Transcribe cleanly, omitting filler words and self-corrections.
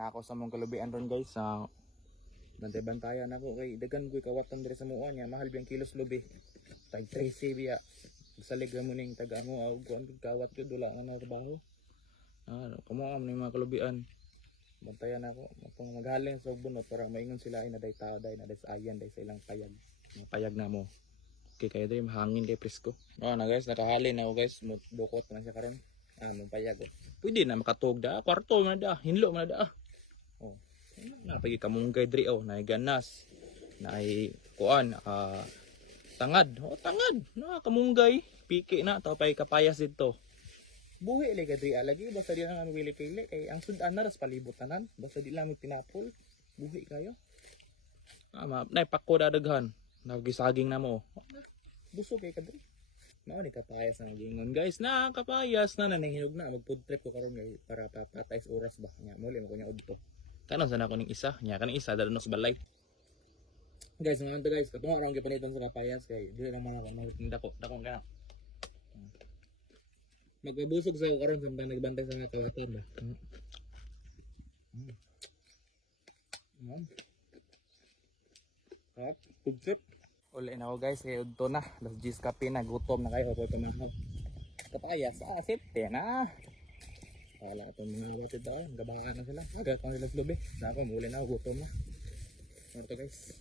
Na ako sa mong kalubian ron guys. Bantay-bantayan ako kay dagan ko'y kawatan dire sa muon niya. Mahal biyang kilos lubi. Tag 13 biya. Salig mo ning taga mo og kuan kawat ko dula nga na trabaho. Kamo am ning mga kalubian. Bantayan ako pang maghalin sa bunot para maingon sila ay naday tao day naday sa ayan day sa ilang payag. Mga payag na mo. Okay kaya day mahangin kay presko. Na guys, nakahalin na ako guys. Dukot na siya karon. Mong payag. Pwede na makatug da. Kwarto man da. Hinlo man da. Oh. Na pagi kamunggay diri na ganas. Na ay kuan tangad. Tangad. Na kamunggay. Piki na to pay kapayas dito. Buhi lagi diri lagi basta di lang wili-pili kay ang sudan na ras palibot tanan basta di lang tinapol. Buhi kayo. Nay pako dadaghan. Nagisaging na mo. Buso kay kadri. Mao ni kapayas na gingon guys. Na kapayas na naninghinog na mag food trip ko karon guys para papatay sa oras ba. Nya muli mo ko nya udto. Kanon sana ko ning isa. Nya kaning isa dala no sa balay. Guys, ngayon to guys, katunga ra ang gipanitan sa kapayas kay dili naman ako magtinda ko. Dakong kana. Magbubusog sa karon samtang nagbantay sa kalaton ba. Pugsit. Uli na ako guys, kay udto na. Las 10 kape na, gutom na kayo ako pamahaw. Kapayas, safety na. Wala itong mga batid ako, gabangan na sila. Agad pang sila slobe. Na ako, muli na ako, gutom na. Ano to guys?